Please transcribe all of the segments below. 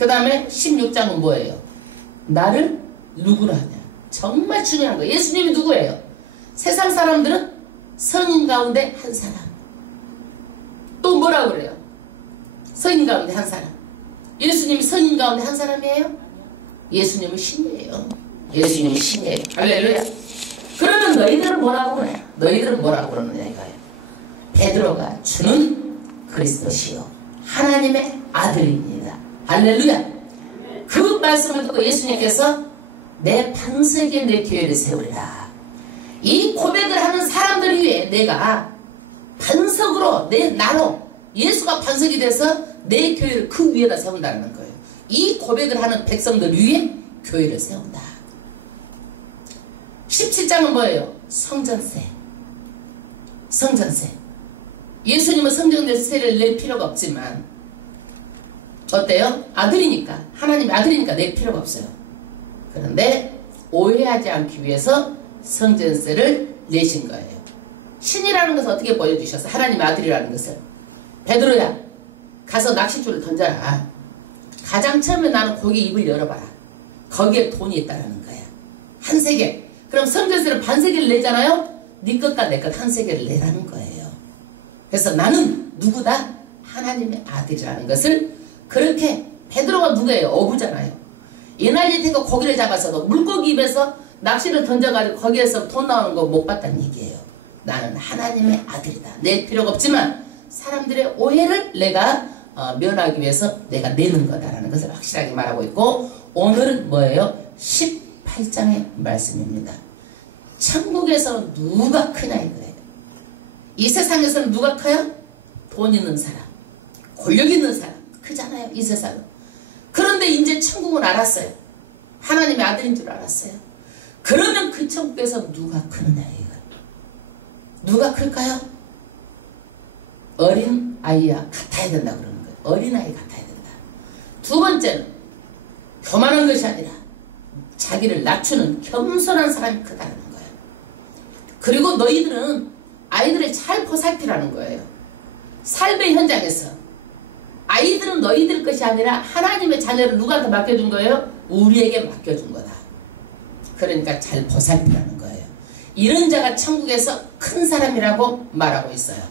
그 다음에 16장은 뭐예요? 나를 누구로 하냐. 정말 중요한 거예요. 예수님이 누구예요? 세상 사람들은 성인 가운데 한 사람. 또 뭐라고 그래요? 성인 가운데 한 사람. 예수님이 성인 가운데 한 사람이에요? 예수님은 신이에요. 예수님은 신이에요. 할렐루야. 그러면 너희들은 뭐라고 그래? 너희들은 뭐라고 그러느냐 이거예요. 베드로가 주는 그리스도시요 하나님의 아들입니다. 할렐루야. 그 말씀을 듣고 예수님께서 내 반석에 내 교회를 세우리라. 이 고백을 하는 사람들 위해 내가 반석으로 나로 예수가 반석이 돼서 내 교회를 그 위에다 세운다는 거예요. 이 고백을 하는 백성들 위에 교회를 세운다. 17장은 뭐예요? 성전세. 성전세. 예수님은 성전세를 낼 필요가 없지만 어때요? 아들이니까, 하나님의 아들이니까 낼 필요가 없어요. 그런데 오해하지 않기 위해서 성전세를 내신 거예요. 신이라는 것을 어떻게 보여주셨어요? 하나님의 아들이라는 것을. 베드로야, 가서 낚싯줄을 던져라. 가장 처음에 나는 고기 입을 열어봐라. 거기에 돈이 있다라는 거야. 한 세계. 그럼 성전세를 반 세계를 내잖아요? 네 것과 내 것 한 세계를 내라는 거예요. 그래서 나는 누구다? 하나님의 아들이라는 것을 그렇게. 베드로가 누구예요? 어부잖아요. 이날이 태고 고기를 잡아서도 물고기 입에서 낚시를 던져가지고 거기에서 돈 나오는 거 못 봤다는 얘기예요. 나는 하나님의 아들이다. 낼 필요가 없지만 사람들의 오해를 내가 면하기 위해서 내가 내는 거다라는 것을 확실하게 말하고 있고, 오늘은 뭐예요? 18장의 말씀입니다. 천국에서 누가 크냐 이거예요. 이 세상에서는 누가 커요? 돈 있는 사람, 권력 있는 사람 크잖아요. 이 세상은. 그런데 이제 천국은 알았어요. 하나님의 아들인 줄 알았어요. 그러면 그 천국에서 누가 크느냐 이거. 누가 클까요? 어린 아이와 같아야 된다 그러는 거예요. 어린 아이 같아야 된다. 두 번째는 교만한 것이 아니라 자기를 낮추는 겸손한 사람이 크다는 거예요. 그리고 너희들은 아이들을 잘 보살피라는 거예요. 삶의 현장에서 아이들은 너희들 것이 아니라 하나님의 자녀를 누구한테 맡겨준 거예요? 우리에게 맡겨준 거다. 그러니까 잘 보살피라는 거예요. 이런 자가 천국에서 큰 사람이라고 말하고 있어요.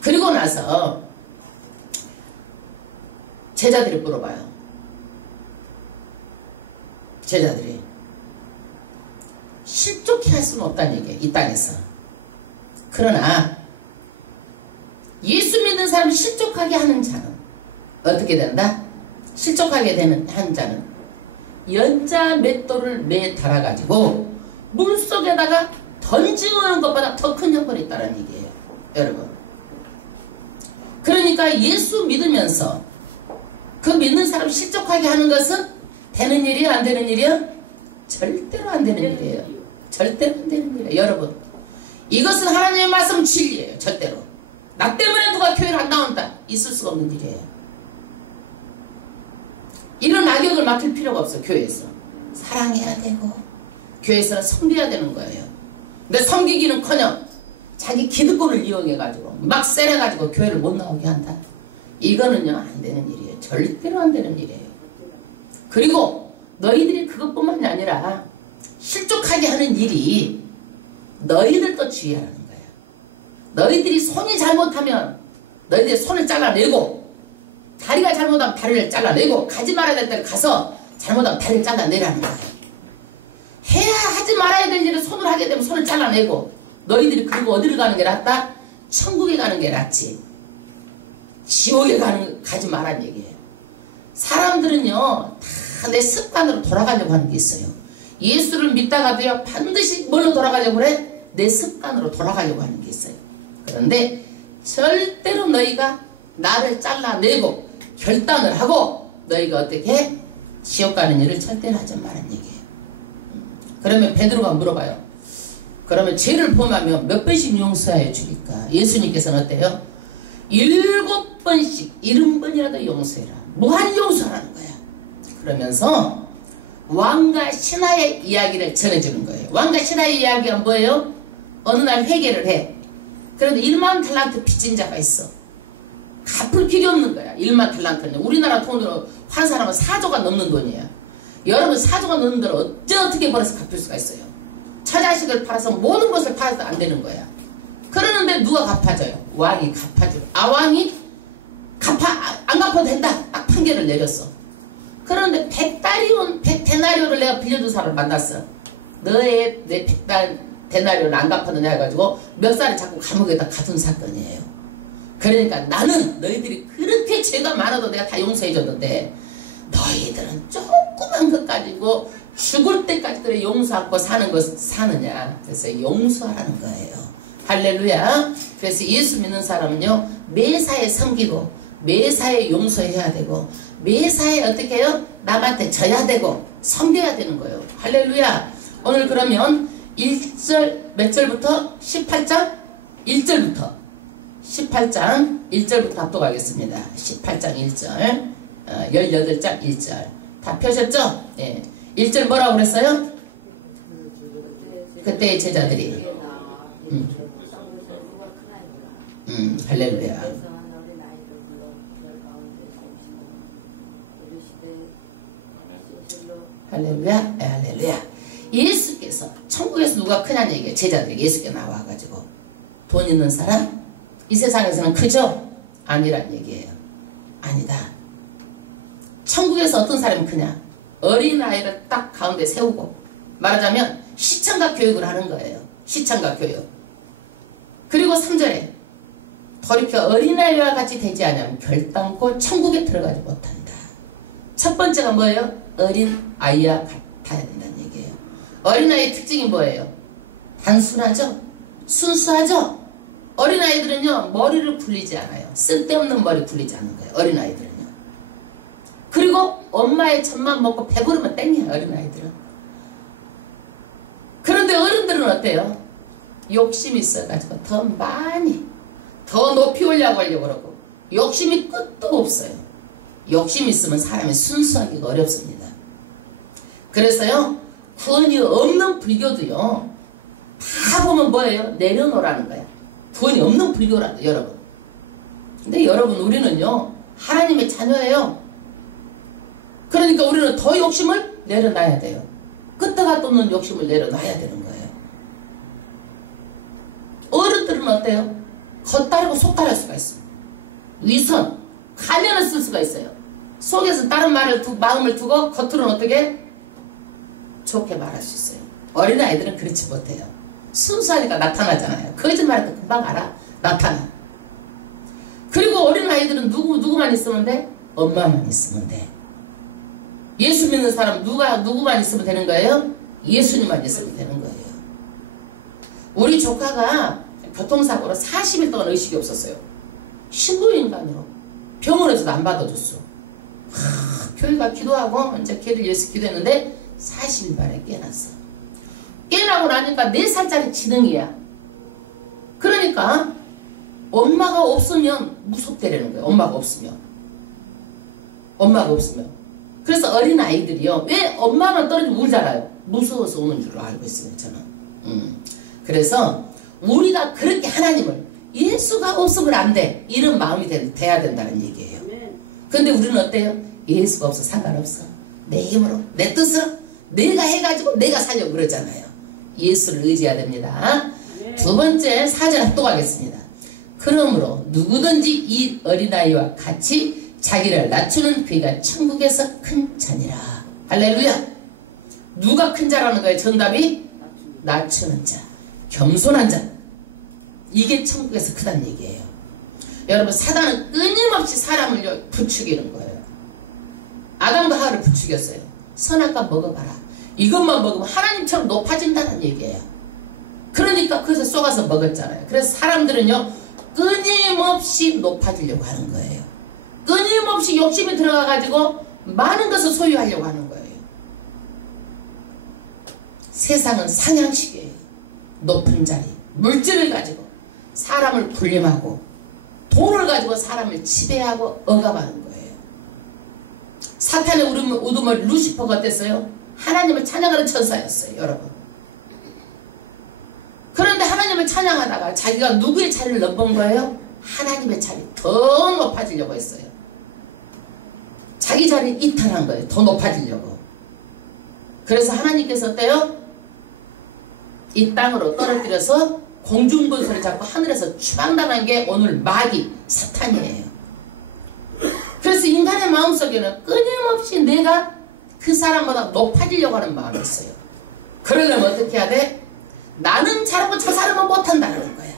그리고 나서 제자들이 물어봐요. 제자들이 실족해 할 수는 없다는 얘기예요. 이 땅에서. 그러나 예수 믿는 사람이 실족하게 하는 자는 어떻게 된다? 실족하게 되는 한 자는 연자 맷돌을 매 달아가지고 물속에다가 던지는 것보다 더 큰 형벌이 있다는 얘기예요. 여러분. 그러니까 예수 믿으면서 그 믿는 사람 실족하게 하는 것은 되는 일이야? 안 되는 일이야? 절대로 안 되는 일이에요. 절대로 안 되는 일이에요. 여러분. 이것은 하나님의 말씀 진리예요. 절대로. 나 때문에 누가 교회를 안 나온다. 있을 수가 없는 일이에요. 이런 악역을 맡을 필요가 없어. 교회에서. 사랑해야 되고 교회에서는 섬겨야 되는 거예요. 근데 섬기기는커녕 자기 기득권을 이용해가지고 막 세려가지고 교회를 못 나오게 한다. 이거는요 안 되는 일이에요. 절대로 안 되는 일이에요. 그리고 너희들이 그것뿐만이 아니라 실족하게 하는 일이 너희들도 주의하라는 거예요. 너희들이 손이 잘못하면 너희들이 손을 잘라내고, 다리가 잘못하면 다리를 잘라내고, 가지 말아야 될 때를 가서 잘못하면 다리를 잘라내라는 거예요. 해야 하지 말아야 될 일을 손으로 하게 되면 손을 잘라내고, 너희들이 그리고 어디를 가는 게 낫다? 천국에 가는 게 낫지. 지옥에 가지 말라는 얘기예요. 사람들은요 다 내 습관으로 돌아가려고 하는 게 있어요. 예수를 믿다가도요 반드시 뭘로 돌아가려고 그래? 내 습관으로 돌아가려고 하는 게 있어요. 그런데 절대로 너희가 나를 잘라내고 결단을 하고 너희가 어떻게 지옥 가는 일을 절대로 하지 말라는 얘기예요. 그러면 베드로가 물어봐요. 그러면 죄를 범하면 몇 번씩 용서해 주니까? 예수님께서는 어때요? 7번씩 70번이라도 용서해라. 무한 용서하라는 거야. 그러면서 왕과 신하의 이야기를 전해주는 거예요. 왕과 신하의 이야기가 뭐예요? 어느 날 회개를 해. 그런데 1만 탈란트 빚진 자가 있어. 갚을 필요 없는 거야. 1만 탈란트는 우리나라 돈으로 환산하면 4조가 넘는 돈이에요. 여러분 4조가 넘는 돈을 어떻게 벌어서 갚을 수가 있어요? 처자식을 팔아서 모든 것을 팔아서 안 되는 거야. 그러는데 누가 갚아줘요? 왕이 갚아줘요. 왕이 안 갚아도 된다. 딱 판결을 내렸어. 그런데 100데나리온을 내가 빌려준 사람을 만났어. 내 100데나리온을 안 갚았느냐 해가지고 멱살을 잡고 감옥에다 가둔 사건이에요. 그러니까 나는 너희들이 그렇게 죄가 많아도 내가 다 용서해줬는데 너희들은 조그만 것 가지고 죽을 때까지 그래 용서하고 사는 것 사느냐. 그래서 용서하라는 거예요. 할렐루야. 그래서 예수 믿는 사람은요 매사에 섬기고 매사에 용서해야 되고 매사에 어떻게 해요? 남한테 져야 되고 섬겨야 되는 거예요. 할렐루야. 오늘 그러면 1절 몇 절부터? 18장 1절부터 18장 1절부터 합독하겠습니다. 18장 1절 18장 1절 다 펴셨죠? 네. 1절 뭐라고 그랬어요? 그때의 제자들이 할렐루야. 할렐루야. 할렐루야. 예수께서 천국에서 누가 크냐는 얘기예요. 제자들에게 예수께 나와가지고 돈 있는 사람? 이 세상에서는 크죠? 아니란 얘기예요. 아니다. 천국에서 어떤 사람이 크냐? 어린아이를 딱 가운데 세우고 말하자면 시청각 교육을 하는 거예요. 시청각 교육. 그리고 3절에 돌이켜 어린아이와 같이 되지 않으면 결단코 천국에 들어가지 못한다. 첫 번째가 뭐예요? 어린아이와 같아야 된다는 얘기예요. 어린아이의 특징이 뭐예요? 단순하죠? 순수하죠? 어린아이들은요 머리를 굴리지 않아요. 쓸데없는 머리 굴리지 않는 거예요. 어린아이들은요. 그리고 엄마의 젖만 먹고 배부르면 땡이에요. 어린아이들은. 그런데 어른들은 어때요? 욕심이 있어가지고 더 많이 더 높이 하려고 그러고 욕심이 끝도 없어요. 욕심이 있으면 사람이 순수하기가 어렵습니다. 그래서요 구원이 없는 불교도요 다 보면 뭐예요? 내려놓으라는 거야. 구원이 없는 불교라도 여러분. 근데 여러분 우리는요 하나님의 자녀예요. 그러니까 우리는 더 욕심을 내려놔야 돼요. 끄떡가 없는 욕심을 내려놔야 되는 거예요. 어른들은 어때요? 겉다르고 속다를 수가 있어요. 위선, 가면을 쓸 수가 있어요. 속에서 다른 마음을 두고 겉으로는 어떻게? 좋게 말할 수 있어요. 어린아이들은 그렇지 못해요. 순수하니까 나타나잖아요. 거짓말해도 금방 알아. 나타나. 그리고 어린아이들은 누구만 있으면 돼? 엄마만 있으면 돼. 예수 믿는 사람 누구만 있으면 되는 거예요? 예수님만 있으면 되는 거예요. 우리 조카가 교통사고로 40일 동안 의식이 없었어요. 신부인간으로. 병원에서도 안 받아줬어. 교회가 기도하고 이제 걔를 위해서 기도했는데 40일 만에 깨났어. 깨나고 나니까 4살짜리 지능이야. 그러니까 엄마가 없으면 무섭대라는 거예요. 엄마가 없으면. 엄마가 없으면. 그래서 어린아이들이요. 왜 엄마만 떨어지면 울잖아요. 무서워서 우는 줄로 알고 있어요. 저는. 그래서 우리가 그렇게 하나님을 예수가 없으면 안 돼. 이런 마음이 돼야 된다는 얘기예요. 근데 우리는 어때요? 예수가 없어 상관없어. 내 힘으로 내 뜻으로 내가 해가지고 내가 살려고 그러잖아요. 예수를 의지해야 됩니다. 두 번째 4절 합독하겠습니다. 그러므로 누구든지 이 어린아이와 같이 자기를 낮추는 그가 천국에서 큰 자니라. 할렐루야. 누가 큰 자라는 거예요? 정답이 낮추는 자, 겸손한 자. 이게 천국에서 크다는 얘기예요. 여러분 사단은 끊임없이 사람을 부추기는 거예요. 아담과 하와를 부추겼어요. 선악과 먹어봐라. 이것만 먹으면 하나님처럼 높아진다는 얘기예요. 그러니까 그래서 쏘가서 먹었잖아요. 그래서 사람들은요 끊임없이 높아지려고 하는 거예요. 끊임없이 욕심이 들어가가지고 많은 것을 소유하려고 하는 거예요. 세상은 상향식이에요. 높은 자리, 물질을 가지고 사람을 군림하고 돈을 가지고 사람을 지배하고 억압하는 거예요. 사탄의 우두머리 루시퍼가 어땠어요? 하나님을 찬양하는 천사였어요. 여러분. 그런데 하나님을 찬양하다가 자기가 누구의 자리를 넘본 거예요? 하나님의 자리 더 높아지려고 했어요. 자기 자기 자리를 이탈한 거예요. 더 높아지려고. 그래서 하나님께서 어때요? 이 땅으로 떨어뜨려서 공중분수를 잡고 하늘에서 추방당한 게 오늘 마귀 사탄이에요. 그래서 인간의 마음속에는 끊임없이 내가 그 사람보다 높아지려고 하는 마음이 있어요. 그러려면 어떻게 해야 돼? 나는 잘하고 저 사람은 못한다는 거야.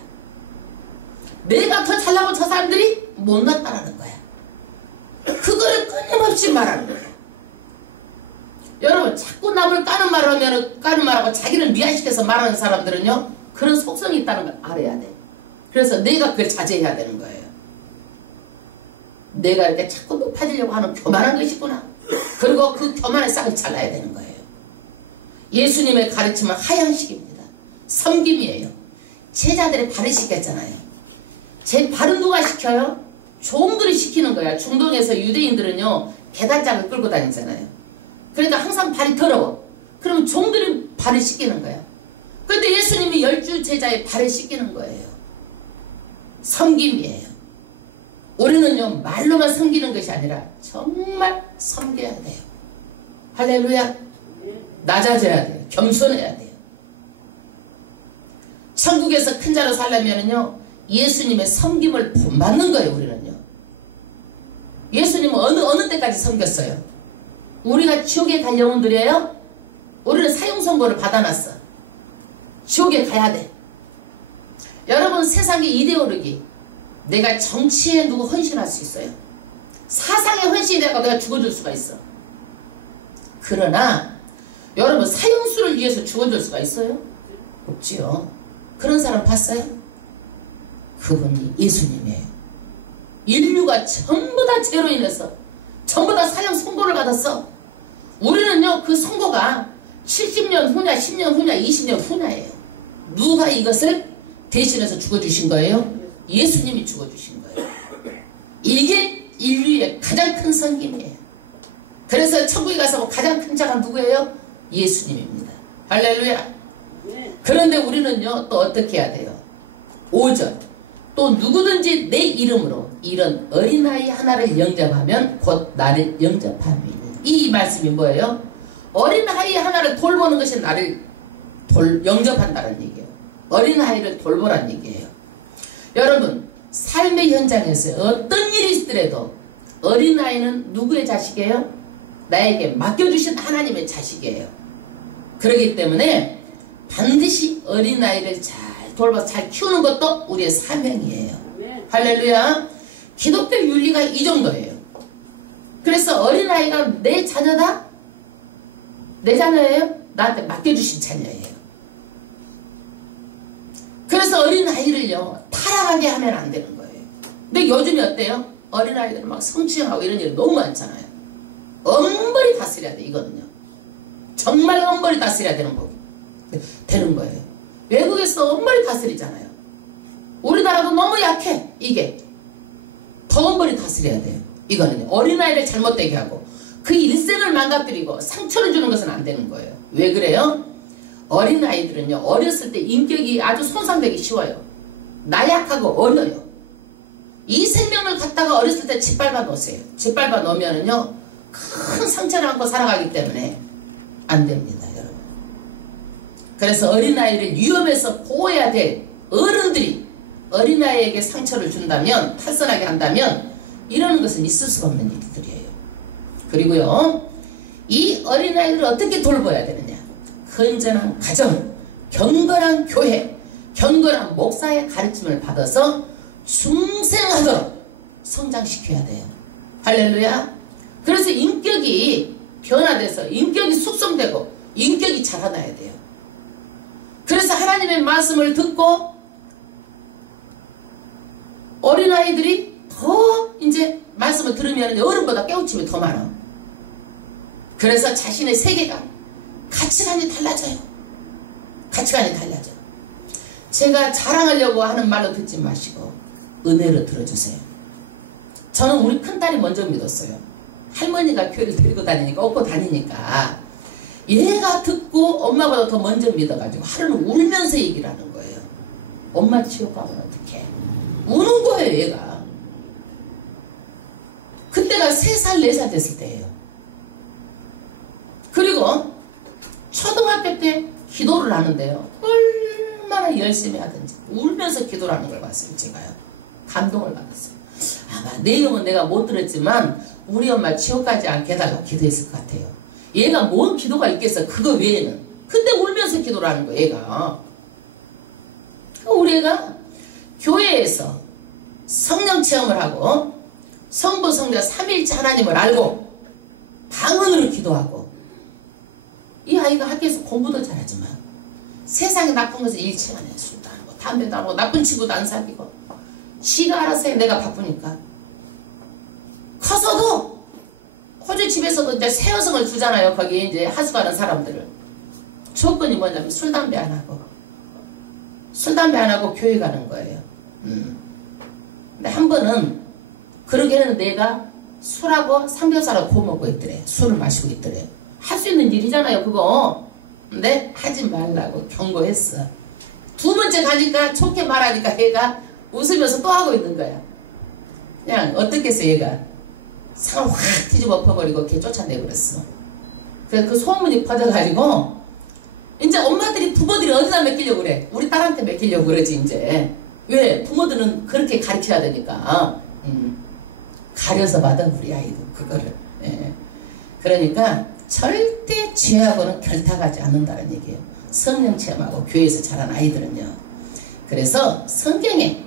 내가 더 잘나고 저 사람들이 못났다는 거야. 그거를 끊임없이 말하는 거야. 여러분, 자꾸 남을 까는 말하고 자기를 미화시켜서 말하는 사람들은요, 그런 속성이 있다는 걸 알아야 돼. 그래서 내가 그걸 자제해야 되는 거예요. 내가 이렇게 자꾸 높아지려고 하는 교만한 것이구나. 그리고 그 교만의 싹을 잘라야 되는 거예요. 예수님의 가르침은 하향식입니다. 섬김이에요. 제자들이 발을 씻겼잖아요. 제 발은 누가 시켜요? 종들이 시키는 거야. 중동에서 유대인들은요, 계단장을 끌고 다니잖아요. 그러니까 항상 발이 더러워. 그러면 종들이 발을 씻기는 거야. 그런데 예수님이 12 제자의 발을 씻기는 거예요. 섬김이에요. 우리는요, 말로만 섬기는 것이 아니라 정말 섬겨야 돼요. 할렐루야. 낮아져야 돼요. 겸손해야 돼요. 천국에서 큰 자로 살려면은요, 예수님의 섬김을 본받는 거예요. 우리는요. 예수님은 어느 때까지 섬겼어요? 우리가 지옥에 갈 영혼들이에요. 우리는 사형 선고를 받아놨어. 지옥에 가야 돼. 여러분, 세상의 이데올로기, 내가 정치에 누구 헌신할 수 있어요. 사상에 헌신이 되고 내가 죽어줄 수가 있어. 그러나 여러분, 사형수를 위해서 죽어줄 수가 있어요? 없지요. 그런 사람 봤어요? 그분이 예수님이에요. 인류가 전부 다 죄로 인해서 전부 다 사형 선고를 받았어. 우리는요, 그 선고가 70년 후냐 10년 후냐 20년 후냐예요. 누가 이것을 대신해서 죽어주신 거예요? 예수님이 죽어주신 거예요. 이게 인류의 가장 큰 선김이에요. 그래서 천국에 가서 가장 큰 자가 누구예요? 예수님입니다. 할렐루야. 그런데 우리는요, 또 어떻게 해야 돼요? 5절. 또 누구든지 내 이름으로 이런 어린아이 하나를 영접하면 곧 나를 영접함이니. 이 말씀이 뭐예요? 어린아이 하나를 돌보는 것이 나를 영접한다는 얘기예요. 어린아이를 돌보란 얘기예요. 여러분, 삶의 현장에서 어떤 일이 있더라도 어린아이는 누구의 자식이에요? 나에게 맡겨주신 하나님의 자식이에요. 그렇기 때문에 반드시 어린아이를 잘 돌봐서 잘 키우는 것도 우리의 사명이에요. 할렐루야. 기독교 윤리가 이 정도예요. 그래서 어린아이가 내 자녀다? 내 자녀예요? 나한테 맡겨주신 자녀예요. 그래서 어린아이를요, 타락하게 하면 안 되는 거예요. 근데 요즘이 어때요? 어린아이들은 막 성추행하고 이런 일이 너무 많잖아요. 엄벌이 다스려야 돼, 이거는요. 정말 엄벌이 다스려야 되는 거예요. 외국에서 엄벌이 다스리잖아요. 우리나라도 너무 약해, 이게. 더 엄벌이 다스려야 돼요. 이거는요. 어린아이를 잘못되게 하고 그 일생을 망가뜨리고 상처를 주는 것은 안 되는 거예요. 왜 그래요? 어린아이들은요, 어렸을 때 인격이 아주 손상되기 쉬워요. 나약하고 어려요. 이 생명을 갖다가 어렸을 때 짓밟아 놓으세요. 짓밟아 놓으면은요, 큰 상처를 안고 살아가기 때문에 안 됩니다, 여러분. 그래서 어린아이를 위험에서 보호해야 될 어른들이 어린아이에게 상처를 준다면, 탈선하게 한다면 이러는 것은 있을 수가 없는 일들이에요. 그리고요, 이 어린아이들을 어떻게 돌봐야 되느냐? 건전한 가정, 경건한 교회, 경건한 목사의 가르침을 받아서 중생하도록 성장시켜야 돼요. 할렐루야. 그래서 인격이 변화돼서 인격이 숙성되고 인격이 자라나야 돼요. 그래서 하나님의 말씀을 듣고 어린아이들이 더 이제 말씀을 들으면 어른보다 깨우침이 더 많아. 그래서 자신의 세계가, 가치관이 달라져요. 가치관이 달라져요. 제가 자랑하려고 하는 말로 듣지 마시고 은혜로 들어주세요. 저는 우리 큰딸이 먼저 믿었어요. 할머니가 교회를 데리고 다니니까, 업고 다니니까 얘가 듣고 엄마보다 더 먼저 믿어가지고 하루는 울면서 얘기를 하는 거예요. 엄마 지옥 가면 어떡해. 우는 거예요, 얘가. 그때가 3살, 4살 됐을 때예요. 그리고 초등학교 때 기도를 하는데요. 얼마나 열심히 하든지 울면서 기도를 하는 걸 봤어요. 제가요. 감동을 받았어요. 아마 내용은 내가 못 들었지만 우리 엄마 지옥 가지 않게 해달라고 기도했을 것 같아요. 얘가 뭔 기도가 있겠어. 그거 외에는. 근데 울면서 기도를 하는 거예요. 얘가. 우리 애가 교회에서 성령 체험을 하고 성부 성자 삼위일체 하나님을 알고 방언으로 기도하고 이 아이가 학교에서 공부도 잘하지만 세상에 나쁜 것을 잃지 않아요. 술도 안 하고 담배도 안 하고 나쁜 친구도 안 사귀고 지가 알아서 해. 내가 바쁘니까. 커서도 호주 집에서도 이제 새 여성을 두잖아요. 거기에 이제 하숙하는 사람들을. 조건이 뭐냐면 술 담배 안 하고 교회 가는 거예요. 근데 한 번은 그러기에는 내가 술하고 삼겹살하고 구워 먹고 있더래. 술을 마시고 있더래. 할 수 있는 일이잖아요 그거. 근데 하지 말라고 경고했어. 2번째 가니까 좋게 말하니까 얘가 웃으면서 또 하고 있는 거야. 그냥 어떻겠어 얘가. 상을 확 뒤집어 엎어버리고 걔 쫓아내버렸어. 그래서 그 소문이 퍼져가지고 이제 엄마들이 부모들이 어디다 맡기려고 그래. 우리 딸한테 맡기려고 그러지 이제. 왜? 부모들은 그렇게 가르쳐야 되니까. 가려서 받아 우리 아이도 그거를. 예. 그러니까 절대 죄하고는 결탁하지 않는다는 얘기예요. 성령 체험하고 교회에서 자란 아이들은요. 그래서 성경에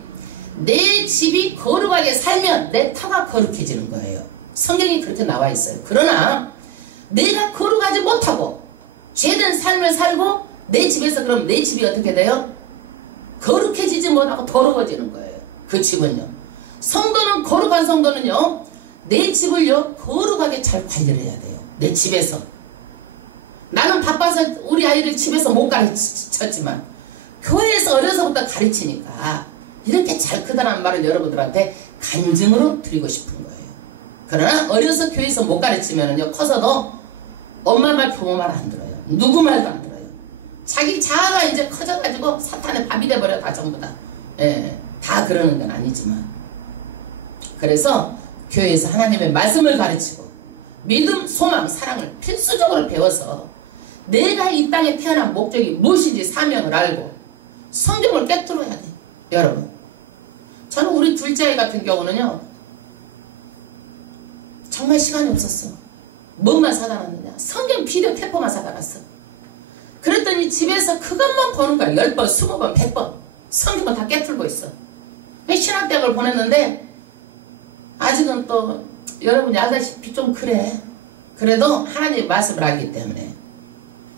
내 집이 거룩하게 살면 내 터가 거룩해지는 거예요. 성경이 그렇게 나와 있어요. 그러나 내가 거룩하지 못하고 죄된 삶을 살고 내 집에서 그럼 내 집이 어떻게 돼요? 거룩해지지 못하고 더러워지는 거예요. 그 집은요. 성도는 거룩한 성도는요. 내 집을요. 거룩하게 잘 관리를 해야 돼요. 내 집에서. 나는 바빠서 우리 아이를 집에서 못 가르쳤지만 교회에서 어려서부터 가르치니까 이렇게 잘 크다는 말을 여러분들한테 간증으로 드리고 싶은 거예요. 그러나 어려서 교회에서 못 가르치면은요. 커서도 엄마 말 부모 말 안 들어요. 누구 말도 안 들어요. 자기 자아가 이제 커져가지고 사탄의 밥이 돼버려 다 전부 다. 예, 다 그러는 건 아니지만. 그래서 교회에서 하나님의 말씀을 가르치고 믿음, 소망, 사랑을 필수적으로 배워서 내가 이 땅에 태어난 목적이 무엇인지 사명을 알고 성경을 꿰뚫어야 돼. 여러분. 저는 우리 둘째 아이 같은 경우는요. 정말 시간이 없었어. 뭐만 사다 놨느냐. 성경 비디오 테이프만 사다 놨어. 그랬더니 집에서 그것만 보는 거야. 10번, 20번, 100번. 성경은 다 깨틀고 있어. 신학대학을 보냈는데 아직은 또 여러분이 알다시피 좀 그래. 그래도 하나님의 말씀을 알기 때문에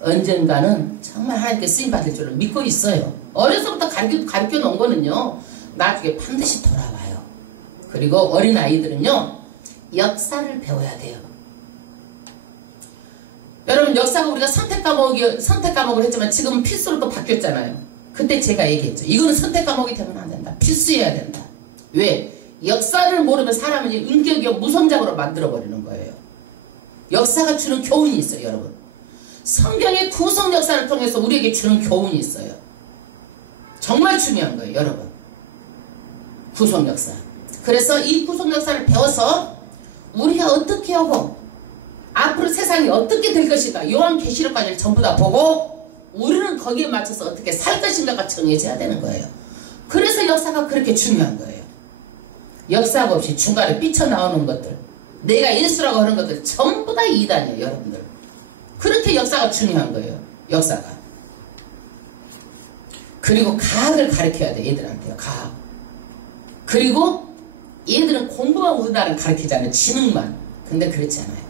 언젠가는 정말 하나님께 쓰임받을 줄을 믿고 있어요. 어려서부터 가르쳐 놓은 거는요. 나중에 반드시 돌아와요. 그리고 어린아이들은요. 역사를 배워야 돼요. 여러분 역사가 우리가 선택 과목을 했지만 지금은 필수로 또 바뀌었잖아요. 그때 제가 얘기했죠. 이거는 선택 과목이 되면 안 된다. 필수해야 된다. 왜? 역사를 모르면 사람은 인격이 무성장으로 만들어버리는 거예요. 역사가 주는 교훈이 있어요. 여러분. 성경의 구속 역사를 통해서 우리에게 주는 교훈이 있어요. 정말 중요한 거예요. 여러분. 구속 역사. 그래서 이 구속 역사를 배워서 우리가 어떻게 하고 앞으로 세상이 어떻게 될 것인가 요한계시록까지를 전부 다 보고 우리는 거기에 맞춰서 어떻게 살 것인가가 정해져야 되는 거예요. 그래서 역사가 그렇게 중요한 거예요. 역사가 없이 중간에 삐쳐나오는 것들 내가 예수라고 하는 것들 전부 다 이단이에요. 여러분들. 그렇게 역사가 중요한 거예요. 역사가. 그리고 과학을 가르쳐야 돼. 얘들한테요. 과학. 그리고 얘들은 공부만 우리나라는 가르치잖아요. 지능만. 근데 그렇지 않아요.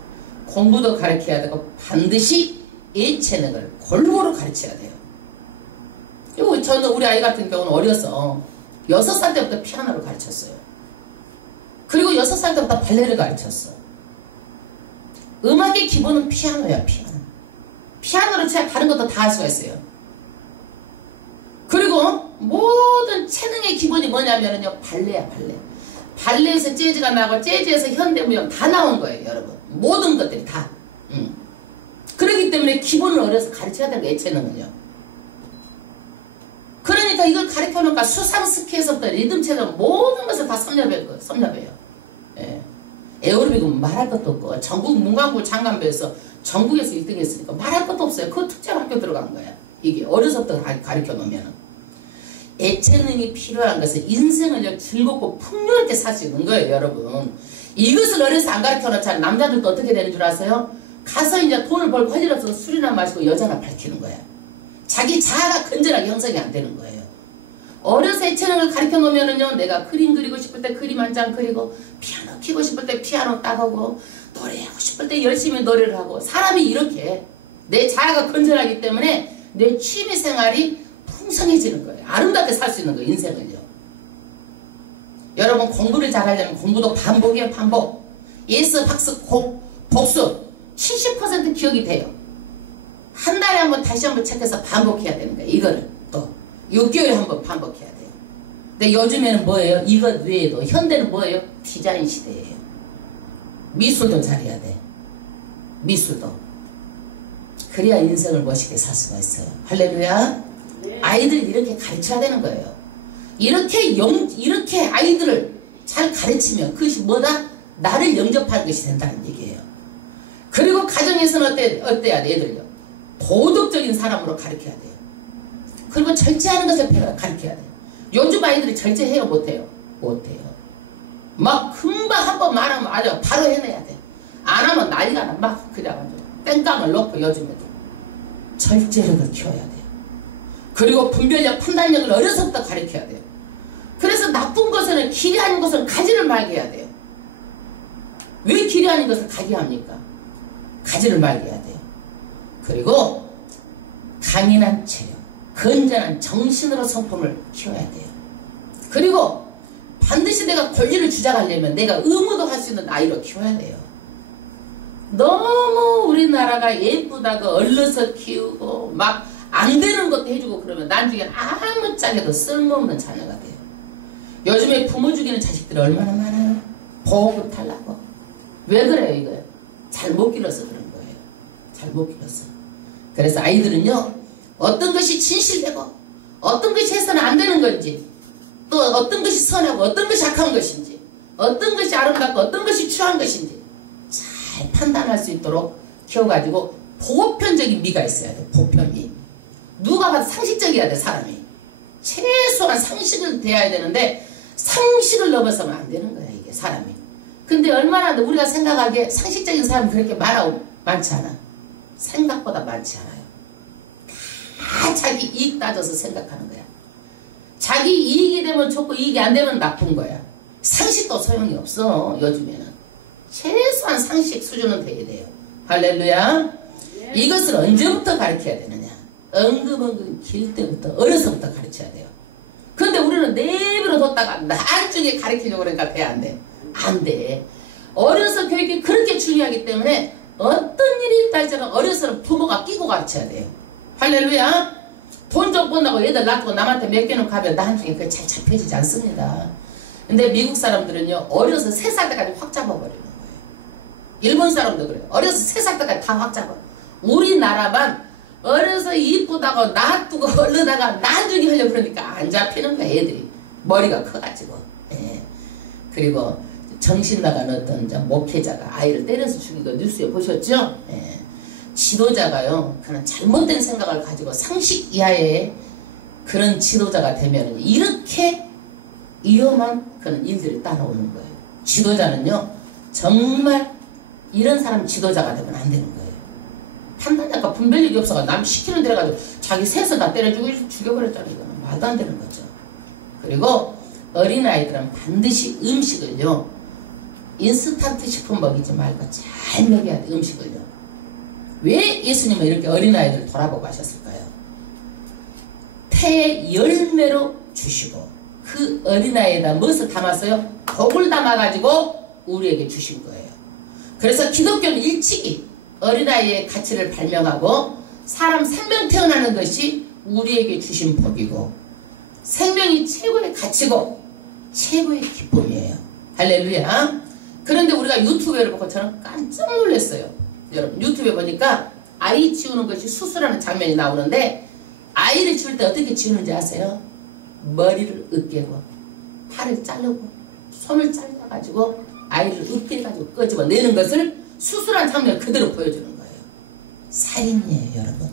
공부도 가르쳐야 되고 반드시 예체능을 골고루 가르쳐야 돼요. 그리고 저는 우리 아이 같은 경우는 어려서 6살 때부터 피아노를 가르쳤어요. 그리고 6살 때부터 발레를 가르쳤어. 음악의 기본은 피아노야. 피아노를 쳐야 다른 것도 다 할 수가 있어요. 그리고 모든 체능의 기본이 뭐냐면요. 발레야. 발레에서 재즈가 나고 재즈에서 현대무용 다 나온 거예요. 여러분. 모든 것들이 다. 그렇기 때문에 기본을 어려서 가르쳐야 되는 거예요. 예체능은요. 그러니까 이걸 가르쳐놓으니까 수상 스키에서부터 리듬 체능 모든 것을 다 섭렵해요. 예. 에어로빅은 말할 것도 없고 전국 문광부 장관배에서 전국에서 1등 했으니까 말할 것도 없어요. 그 특정 학교 들어간 거야. 이게 어려서부터 가르쳐 놓으면 예체능이 필요한 것은 인생을 즐겁고 풍요롭게 살 수 있는 거예요. 여러분 이것을 어려서 안 가르쳐 놓잖아요. 남자들도 어떻게 되는 줄 아세요? 가서 이제 돈을 벌고 할 일 없어서 술이나 마시고 여자나 밝히는 거야. 자기 자아가 건전하게 형성이 안 되는 거예요. 어려서 예체능을 가르쳐 놓으면은요, 내가 그림 그리고 싶을 때 그림 한 장 그리고, 피아노 키고 싶을 때 피아노 따고, 노래하고 싶을 때 열심히 노래를 하고, 사람이 이렇게 내 자아가 건전하기 때문에 내 취미 생활이 풍성해지는 거예요. 아름답게 살 수 있는 거예요, 인생을요. 여러분 공부를 잘하려면 공부도 반복이에요, 반복. 예습, 학습, 복습 70% 기억이 돼요. 한 달에 한 번 다시 한 번 체크해서 반복해야 되는 거예요. 이거를 또 6개월에 한 번 반복해야 돼요. 근데 요즘에는 뭐예요? 이것 외에도 현대는 뭐예요? 디자인 시대예요. 미술도 잘해야 돼. 미술도. 그래야 인생을 멋있게 살 수가 있어요. 할렐루야. 네. 아이들 이렇게 가르쳐야 되는 거예요. 이렇게 아이들을 잘 가르치면 그것이 뭐다? 나를 영접하는 것이 된다는 얘기예요. 그리고 가정에서는 어때야 돼? 애들요. 도덕적인 사람으로 가르쳐야 돼요. 그리고 절제하는 것을 가르쳐야 돼요. 요즘 아이들이 절제해요? 못해요? 못해요. 막 금방 한 번 말하면 아주 바로 해내야 돼. 안 하면 난리가 나. 막 그래가지고 땡깡을 놓고 요즘에도 절제력을 키워야 돼요. 그리고 분별력, 판단력을 어려서부터 가르쳐야 돼요. 그래서 나쁜 것은 길이 아닌 것을 가지를 말게 해야 돼요. 왜 길이 아닌 것을 가게 합니까? 가지를 말게 해야 돼요. 그리고 강인한 체력, 건전한 정신으로 성품을 키워야 돼요. 그리고 반드시 내가 권리를 주장하려면 내가 의무도 할 수 있는 아이로 키워야 돼요. 너무 우리나라가 예쁘다고 얼려서 키우고 막 안 되는 것도 해주고 그러면 나중에 아무짝에도 쓸모없는 자녀가 돼요. 요즘에 부모 죽이는 자식들이 얼마나 많아요. 보호급 탈라고. 왜 그래요 이거요? 잘못 길러서 그런 거예요. 잘못 길러서. 그래서 아이들은요, 어떤 것이 진실되고 어떤 것이 해서는 안 되는 건지, 또 어떤 것이 선하고 어떤 것이 악한 것인지, 어떤 것이 아름답고 어떤 것이 추한 것인지 잘 판단할 수 있도록 키워가지고 보편적인 미가 있어야 돼. 보편미. 누가 봐도 상식적이어야 돼. 사람이 최소한 상식은 돼야 되는데 상식을 넘어서면 안 되는 거야 이게 사람이. 근데 얼마나 우리가 생각하기에 상식적인 사람은 그렇게 많지 않아. 생각보다 많지 않아요. 다 자기 이익 따져서 생각하는 거야. 자기 이익이 되면 좋고 이익이 안 되면 나쁜 거야. 상식도 소용이 없어. 요즘에는 최소한 상식 수준은 돼야 돼요. 할렐루야. 이것을 언제부터 가르쳐야 되느냐? 엉금엉금 길 때부터, 어려서부터 가르쳐야 돼요. 근데 우리는 내버려 뒀다가 나중에 가르치려고 그러니까 돼, 안 돼? 안 돼. 어려서 교육이 그렇게 중요하기 때문에 어떤 일이 있다 할지라도 어려서는 부모가 끼고 가르쳐야 돼요. 할렐루야. 돈 좀 번다고 애들 놔두고 남한테 맡겨놓고 가면 나중에 그게 잘 잡혀지지 않습니다. 근데 미국 사람들은요, 어려서 3살 때까지 확 잡아버리는 거예요. 일본 사람도 그래요. 어려서 3살 때까지 다 확 잡아. 우리나라만 어려서 이쁘다고 놔두고 얼르다가 나중에 하려고 그러니까 안 잡히는 거야, 애들이. 머리가 커가지고. 예. 그리고 정신 나간 어떤 목회자가 아이를 때려서 죽인 거 뉴스에 보셨죠? 예. 지도자가요, 그런 잘못된 생각을 가지고 상식 이하의 그런 지도자가 되면 이렇게 위험한 그런 일들이 따라오는 거예요. 지도자는요, 정말 이런 사람 지도자가 되면 안 되는 거예요. 판단력과 분별력이 없어가 남 시키는 대로 가지고 자기 셋을 다 때려주고 죽여버렸잖아요. 이거는 말도 안 되는 거죠. 그리고 어린아이들은 반드시 음식을요, 인스턴트 식품 먹이지 말고 잘 먹여야 돼. 음식을요. 왜 예수님은 이렇게 어린아이들을 돌아보고 하셨을까요? 태의 열매로 주시고 그 어린아이에다 무엇을 담았어요? 복을 담아가지고 우리에게 주신 거예요. 그래서 기독교는 일찍이 어린아이의 가치를 발명하고 사람 생명 태어나는 것이 우리에게 주신 복이고 생명이 최고의 가치고 최고의 기쁨이에요. 할렐루야. 그런데 우리가 유튜브를 보고 저는 깜짝 놀랐어요. 여러분 유튜브에 보니까 아이 지우는 것이 수술하는 장면이 나오는데 아이를 지울 때 어떻게 지우는지 아세요? 머리를 으깨고 팔을 자르고 손을 잘라가지고 아이를 으깨가지고 끄집어내는 것을 수술한 장면을 그대로 보여주는 거예요. 살인이에요, 여러분.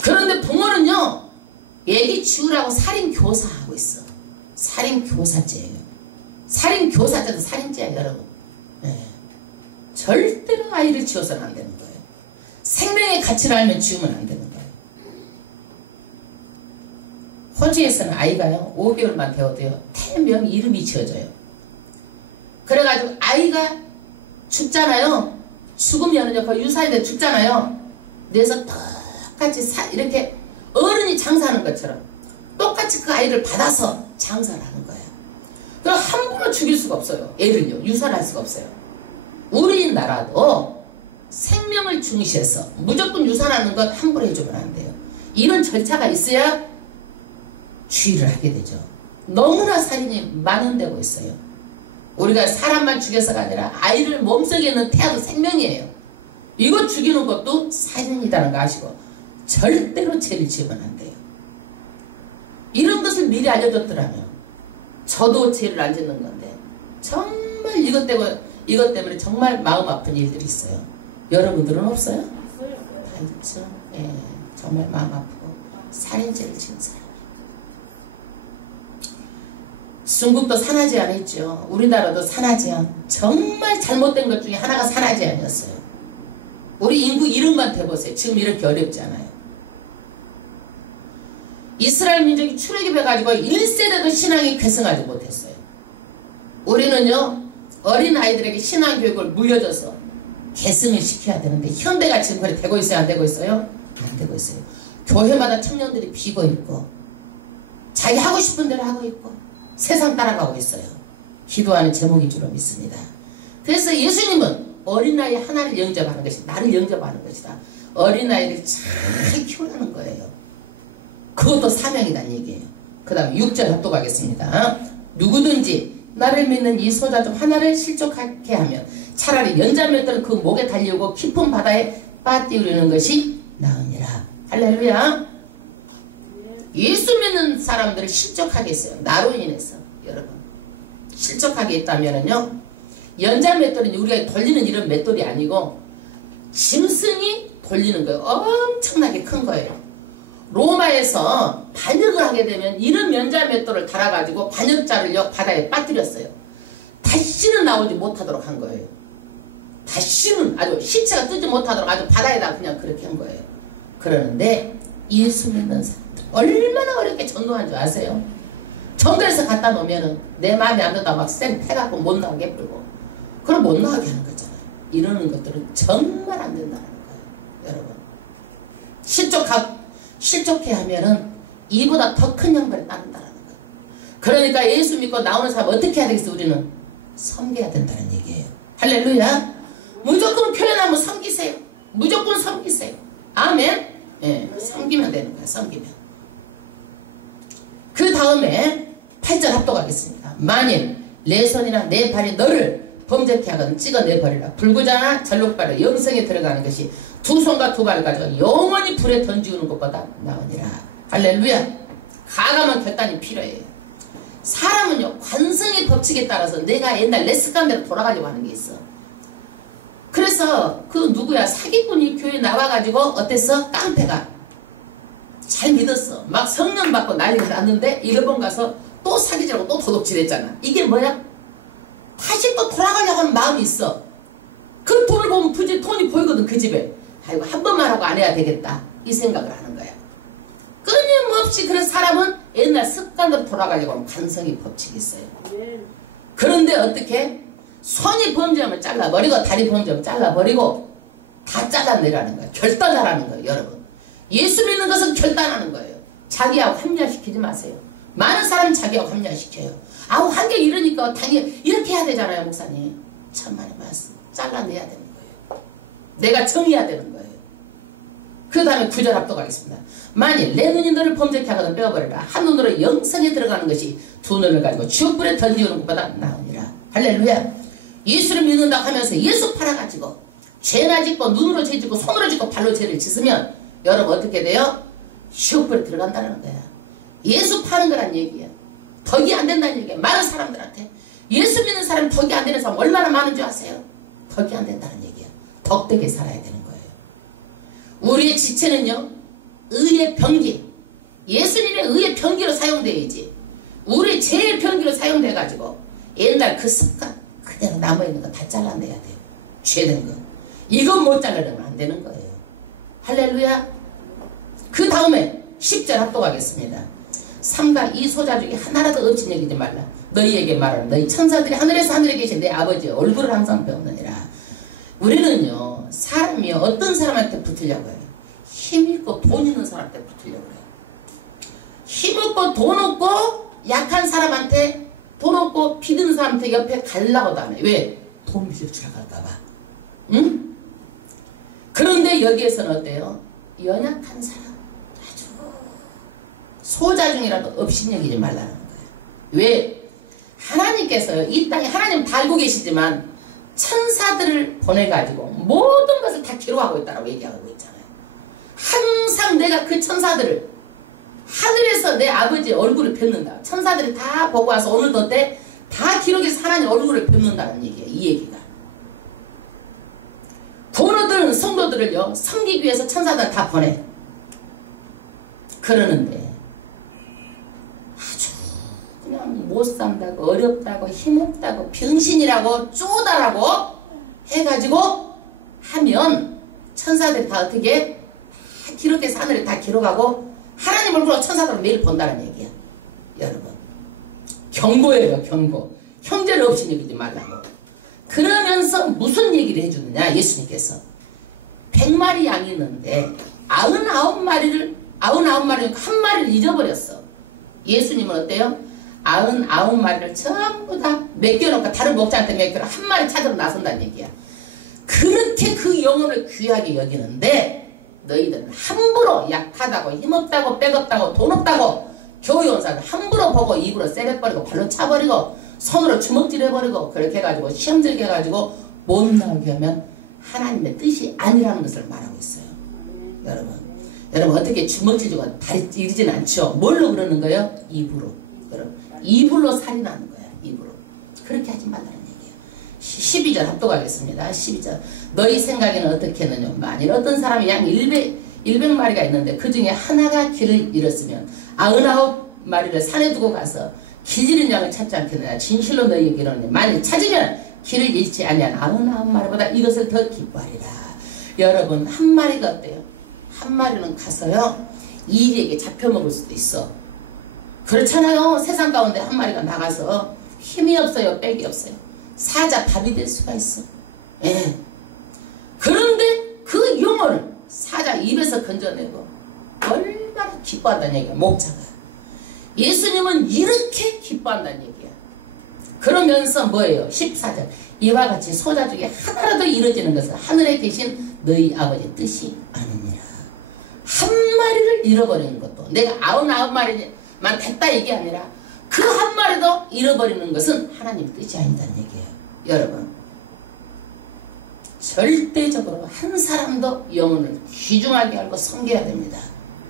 그런데 부모는요, 애기 치우라고 살인교사하고 있어. 살인교사죄예요. 살인교사죄도 살인죄예요, 여러분. 네. 절대로 아이를 치워서는 안 되는 거예요. 생명의 가치를 알면 치우면 안 되는 거예요. 호주에서는 아이가요 5개월만 되어도요 태명 이름이 지어져요. 그래가지고 아이가 죽잖아요. 죽으면은요 거의 유사인데 죽잖아요. 그래서 똑같이 이렇게 어른이 장사하는 것처럼 똑같이 그 아이를 받아서 장사를 하는 거예요. 그럼 함부로 죽일 수가 없어요. 애를요 유산할 수가 없어요. 우리나라도 생명을 중시해서 무조건 유산하는 것 함부로 해주면 안 돼요. 이런 절차가 있어야 주의를 하게 되죠. 너무나 살인이 만연되고 있어요. 우리가 사람만 죽여서가 아니라 아이를 몸속에 있는 태아도 생명이에요. 이거 죽이는 것도 살인이라는 거 아시고 절대로 죄를 지으면 안 돼요. 이런 것을 미리 알려줬더라면 저도 죄를 안 짓는 건데 정말 이것 때문에 정말 마음 아픈 일들이 있어요. 여러분들은 없어요? 다 있죠. 예, 정말 마음 아프고 살인죄를 지은 사람. 중국도 산하제한 있죠. 우리나라도 산하제한. 정말 잘못된 것 중에 하나가 산하제한이었어요. 우리 인구 1억만 돼보세요. 지금 이렇게 어렵지 않아요. 이스라엘 민족이 출애굽해가지고 1세대도 신앙이 계승하지 못했어요. 우리는요 어린 아이들에게 신앙교육을 물려줘서 계승을 시켜야 되는데 현대가 지금 그래 되고 있어요? 안 되고 있어요? 안 되고 있어요. 교회마다 청년들이 비고 있고 자기 하고 싶은 대로 하고 있고 세상 따라가고 있어요. 기도하는 제목인 줄로 믿습니다. 그래서 예수님은 어린아이 하나를 영접하는 것이 나를 영접하는 것이다. 어린아이를 잘 키우라는 거예요. 그것도 사명이란 얘기예요. 그 다음에 6절 합독하겠습니다. 누구든지 나를 믿는 이 소자 중 하나를 실족하게 하면 차라리 연자맷돌을 그 목에 달리우고 깊은 바다에 빠뜨리는 것이 나으니라. 할렐루야. 예수 믿는 사람들을 실족하게 했어요. 나로 인해서. 여러분 실족하게 했다면은요 연자맷돌은 우리가 돌리는 이런 맷돌이 아니고 짐승이 돌리는 거예요. 엄청나게 큰 거예요. 로마에서 반역을 하게 되면 이런 연자맷돌을 달아가지고 반역자를요 바다에 빠뜨렸어요. 다시는 나오지 못하도록 한 거예요. 다시는 아주 시체가 뜨지 못하도록 아주 바다에다 그냥 그렇게 한 거예요. 그러는데 예수 믿는 사람들 얼마나 어렵게 전도한 줄 아세요? 정글에서 갖다 놓으면은 내 마음에 안 든다 막 쌩 패갖고 못 나오게 풀고 그럼 못 나오게 하는 거잖아요. 이러는 것들은 정말 안 된다는 거예요. 여러분 실족해 하면은 이보다 더 큰 형벌이 따른다는 거예요. 그러니까 예수 믿고 나오는 사람 어떻게 해야 되겠어? 우리는 섬겨야 된다는 얘기예요. 할렐루야. 무조건 교회나무 섬기세요. 무조건 섬기세요. 아멘. 예, 섬기면 되는 거야. 섬기면. 그 다음에 8절 합독하겠습니다. 만일 내 손이나 내 발이 너를 범죄케 하거든 찍어내버리라. 불구자나 잘록발에 영성에 들어가는 것이 두 손과 두 발을 가지고 영원히 불에 던지우는 것보다 나으니라. 할렐루야. 가감한 결단이 필요해요. 사람은요 관성의 법칙에 따라서 내가 옛날 내 습관대로 돌아가려고 하는 게 있어. 그래서 그 누구야 사기꾼이 교회에 나와가지고 어땠어? 깡패가 잘 믿었어. 막 성령 받고 난리가 났는데 일본 가서 또 사기질하고 또 도둑질했잖아. 이게 뭐야? 다시 또 돌아가려고 하는 마음이 있어. 그 돈을 보면 돈이 보이거든 그 집에. 아이고 한 번만 하고 안 해야 되겠다 이 생각을 하는 거야. 끊임없이 그런 사람은 옛날 습관으로 돌아가려고 하면 관성의 법칙이 있어요. 그런데 어떻게? 손이 범죄하면 잘라버리고 다리 범죄하면 잘라버리고 다 잘라내라는 거예요. 결단하라는 거예요. 여러분 예수 믿는 것은 결단하는 거예요. 자기하고 합리화시키지 마세요. 많은 사람이 자기하고 합리화시켜요. 아우 환경이 이러니까 당연히 이렇게 해야 되잖아요. 목사님 천만의 말씀 잘라내야 되는 거예요. 내가 정해야 되는 거예요. 그 다음에 9절 합독하겠습니다. 만일 내 눈이 너를 범죄케 하거든 빼어버리라. 한 눈으로 영성에 들어가는 것이 두 눈을 가지고 지옥불에 던지는 것보다 나으니라. 할렐루야. 예수를 믿는다고 하면서 예수 팔아가지고 죄나 짓고 눈으로 죄 짓고 손으로 짓고 발로 죄를 짓으면 여러분 어떻게 돼요? 지옥불에 들어간다는 거야. 예수 파는 거란 얘기야. 덕이 안 된다는 얘기야. 많은 사람들한테 예수 믿는 사람 덕이 안 되는 사람 얼마나 많은 줄 아세요? 덕이 안 된다는 얘기야. 덕되게 살아야 되는 거예요. 우리의 지체는요, 의의 병기, 예수님의 의의 병기로 사용돼야지. 우리 제일 병기로 사용돼가지고 옛날 그 습관 그대로 남아있는 거 다 잘라내야 돼요. 죄된 거. 이건 못 잘라내면 안 되는 거예요. 할렐루야. 그 다음에 10절 합독하겠습니다. 3가 이 소자 중에 하나라도 없인 여기지 말라. 너희에게 말하라. 너희 천사들이 하늘에서 하늘에 계신 내 아버지의 얼굴을 항상 배우느니라. 우리는요, 사람이 어떤 사람한테 붙으려고 해요? 힘있고 돈 있는 사람한테 붙으려고 해요. 힘없고 돈 없고 약한 사람한테, 돈 없고 피 드는 사람한테 옆에 가려고도 안 해. 왜? 돈 빌려주러 갈까봐. 응? 그런데 여기에서는 어때요? 연약한 사람, 아주 소자 중이라도 업신여기지 말라는 거예요. 왜? 하나님께서요, 이 땅에 하나님 다 알고 계시지만 천사들을 보내가지고 모든 것을 다 기록하고 있다고 얘기하고 있잖아요. 항상 내가 그 천사들을 하늘에서 내 아버지의 얼굴을 뵙는다. 천사들이 다 보고 와서 오늘도 어때? 다 기록해서 하나님 얼굴을 뵙는다는 얘기예요. 이 얘기가. 본어들은 성도들을요, 섬기기 위해서 천사들 다 보내. 그러는데 아주 그냥 못 산다고, 어렵다고, 힘없다고, 병신이라고, 쪼다라고 해가지고 하면 천사들이 다 어떻게 다 기록해서 하늘에 다 기록하고 하나님 얼굴로 천사들을 매일 본다는 얘기야. 여러분, 경고예요. 경고. 형제를 없이 여기지 말라고. 그러면서 무슨 얘기를 해주느냐, 예수님께서 100마리 양이 있는데 99마리를 한 마리를 잊어버렸어. 예수님은 어때요? 99마리를 전부 다 맡겨놓고 다른 목자한테 맡겨놓고 한 마리 찾으러 나선다는 얘기야. 그렇게 그 영혼을 귀하게 여기는데 너희들은 함부로 약하다고, 힘없다고, 빼겁다고, 돈 없다고 교회 온 사람 함부로 보고 입으로 세례버리고 발로 차버리고 손으로 주먹질 해버리고 그렇게 해가지고 시험 들게 해가지고 못 나오게 하면 하나님의 뜻이 아니라는 것을 말하고 있어요. 여러분 어떻게 주먹질 주고 다리 찌르진 않죠. 뭘로 그러는 거예요? 입으로. 여러분, 입으로 살인하는 거야. 입으로. 그렇게 하지 말라는 얘기예요. 12절 합독하겠습니다. 12절. 너희 생각에는 어떻게 했느냐. 만일 어떤 사람이 양 100마리가 있는데 그 중에 하나가 길을 잃었으면 99마리를 산에 두고 가서 길 잃은 양을 찾지 않겠느냐. 진실로 너희에게 이르노니 만일 찾으면 길을 잃지 아니한 99마리보다 이것을 더 기뻐하리라. 여러분, 한 마리가 어때요? 한 마리는 가서요, 이리에게 잡혀먹을 수도 있어. 그렇잖아요. 세상 가운데 한 마리가 나가서 힘이 없어요. 빽이 없어요. 사자 밥이 될 수가 있어. 예. 그런데 그 영혼을 사자 입에서 건져내고 얼마나 기뻐한다는 얘기야. 목자가. 예수님은 이렇게 기뻐한다는 얘기야. 그러면서 뭐예요? 14절. 이와 같이 소자 중에 하나라도 이루어지는 것은 하늘에 계신 너희 아버지의 뜻이 아니니라. 한 마리를 잃어버리는 것도, 내가 99마리만 됐다 얘기 아니라 그 한 마리도 잃어버리는 것은 하나님의 뜻이 아니다는 얘기예요. 여러분, 절대적으로 한 사람도 영혼을 귀중하게 알고 섬겨야 됩니다.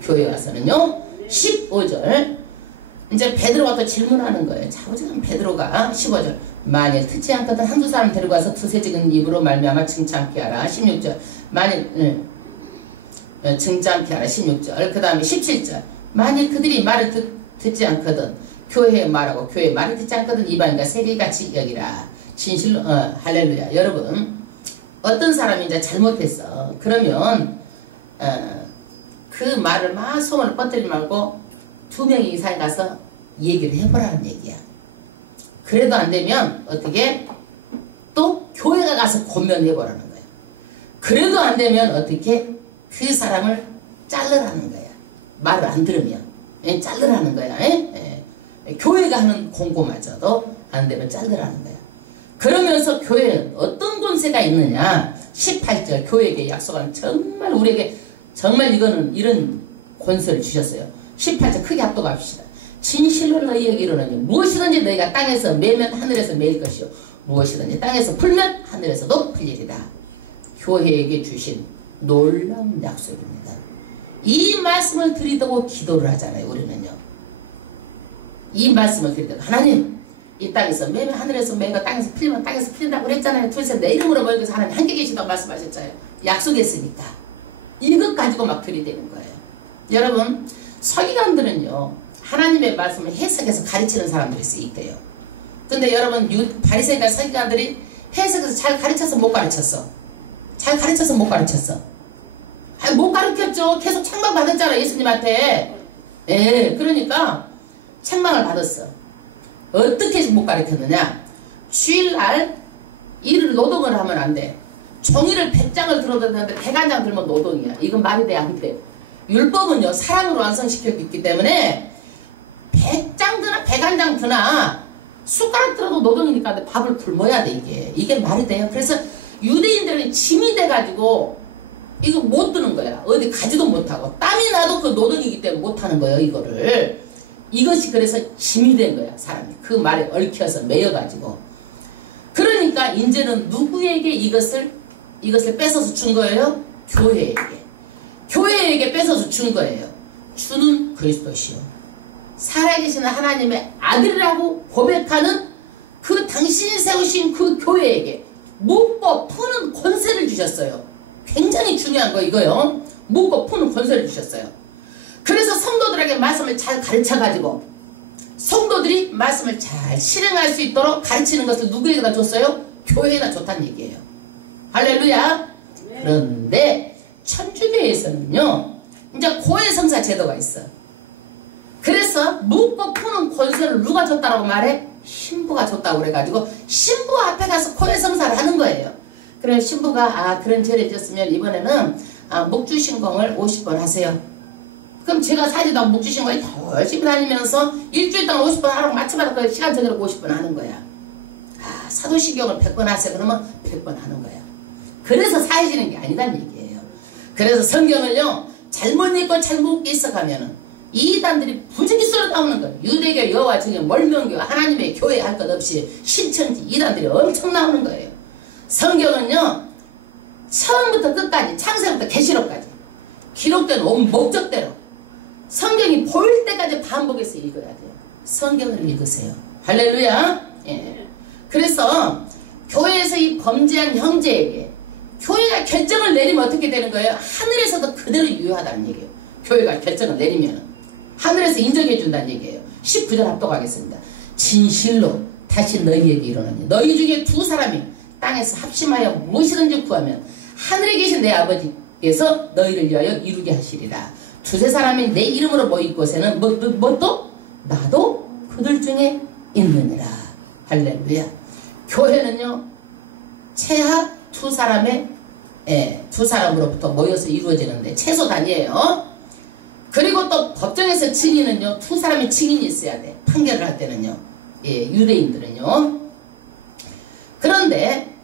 교회 와서는요. 15절. 이제 베드로가 또 질문하는 거예요. 자우지간 베드로가 15절. 만일 듣지 않거든 한두 사람 데리고 와서 두세 적은 입으로 말미암아 칭찬케 하라. 16절. 만일 칭찬케 하라. 16절. 그 다음에 17절. 만일 그들이 말을 듣지 않거든 교회에 말하고 교회에 말을 듣지 않거든 이방인과 세리같이 여기라. 진실로 할렐루야. 여러분, 어떤 사람이 이제 잘못했어. 그러면 그 말을 막 소문을 퍼뜨리지 말고 2명 이상에 가서 얘기를 해보라는 얘기야. 그래도 안 되면 어떻게 또 교회가 가서 권면해보라는 거야. 그래도 안 되면 어떻게 그 사람을 자르라는 거야. 말을 안 들으면 자르라는 거야. 교회가 하는 공고마저도 안 되면 자르라는 거야. 그러면서 교회는 어떤 권세가 있느냐. 18절. 교회에게 약속하는, 정말 우리에게 정말 이거는 이런 권세를 주셨어요. 18절 크게 합독합시다. 진실로 너희에게 이르노니 무엇이든지 너희가 땅에서 매면 하늘에서 매일 것이요 무엇이든지 땅에서 풀면 하늘에서도 풀리리라. 교회에게 주신 놀라운 약속입니다. 이 말씀을 드리려고 기도를 하잖아요. 우리는요. 이 말씀을 드리려고, 하나님 이 땅에서 매면 하늘에서 매가 땅에서 풀리면 땅에서 풀린다고 그랬잖아요. 둘셋 내 이름으로 모여서 하나님 함께 계시다고 말씀하셨잖아요. 약속했으니까 이것 가지고 막 들이대는 거예요. 여러분 서기관들은요 하나님의 말씀을 해석해서 가르치는 사람들이 있대요. 근데 여러분 바리새인과 서기관들이 해석해서 잘 가르쳐서 못 가르쳤어. 잘 가르쳐서 못 가르쳤어. 아니 못 가르쳤죠. 계속 책망 받았잖아 예수님한테. 예, 그러니까 책망을 받았어. 어떻게 못 가르쳤느냐. 주일날 일을 노동을 하면 안 돼. 종이를 100장을 들어도 되는데 101장 들면 노동이야. 이건 말이 돼 안 돼. 율법은요 사랑으로 완성시켰기 때문에 100장 드나 101장 드나 숟가락 들어도 노동이니까 근데 밥을 굶어야 돼 이게 말이 돼요. 그래서 유대인들은 짐이 돼가지고 이거 못 드는 거야. 어디 가지도 못하고 땀이 나도 그 노동이기 때문에 못하는 거예요 이거를. 이것이 그래서 짐이 된 거야 사람이. 그 말에 얽혀서 매여가지고. 그러니까 이제는 누구에게 이것을 뺏어서 준 거예요? 교회에게. 교회에게 뺏어서 준 거예요. 주는 그리스도시요 살아계시는 하나님의 아들이라고 고백하는 그 당신이 세우신 그 교회에게 묻고 푸는 권세를 주셨어요. 굉장히 중요한 거 이거요. 묻고 푸는 권세를 주셨어요. 그래서 성도들에게 말씀을 잘 가르쳐가지고 성도들이 말씀을 잘 실행할 수 있도록 가르치는 것을 누구에게다 줬어요? 교회에다 줬다는 얘기예요. 할렐루야. 그런데 천주교에서는요 이제 고해성사 제도가 있어. 그래서 묻고 푸는 권세를 누가 줬다고 말해? 신부가 줬다고 그래가지고 신부 앞에 가서 고해성사를 하는 거예요. 그래 신부가 그런 죄를 졌으면 이번에는 묵주신공을 50번 하세요. 그럼 제가 사지도 묵주신공을 열심히 다니면서 일주일 동안 50번 하라고 마침마다 그 시간 정해놓고 50번 하는 거야. 사도신경을 100번 하세요. 그러면 100번 하는 거야. 그래서 사해지는 게 아니란 얘기예요. 그래서 성경을요 잘못 읽고 잘못 있어가면은 이단들이 부지기 쏟아 나오는 거예요. 유대교, 여호와 증인, 월명교, 하나님의 교회 할 것 없이 신천지 이단들이 엄청 나오는 거예요. 성경은요 처음부터 끝까지 창세부터 계시록까지 기록된 온 목적대로 성경이 보일 때까지 반복해서 읽어야 돼요. 성경을 읽으세요. 할렐루야. 예. 그래서 교회에서 이 범죄한 형제에게 교회가 결정을 내리면 어떻게 되는 거예요? 하늘에서도 그대로 유효하다는 얘기예요. 교회가 결정을 내리면 하늘에서 인정해 준다는 얘기예요. 19절 합독하겠습니다. 진실로 다시 너희에게 이르노니 너희 중에 두 사람이 땅에서 합심하여 무엇이든지 구하면 하늘에 계신 내 아버지께서 너희를 위하여 이루게 하시리라. 두세 사람이 내 이름으로 모인 곳에는 또? 나도 그들 중에 있느니라. 할렐루야. 교회는요 최하 두 사람으로부터 모여서 이루어지는데 최소 단위예요. 그리고 또 법정에서 증인은요 두 사람의 증인이 있어야 돼. 판결을 할 때는요. 예, 유대인들은요. 그런데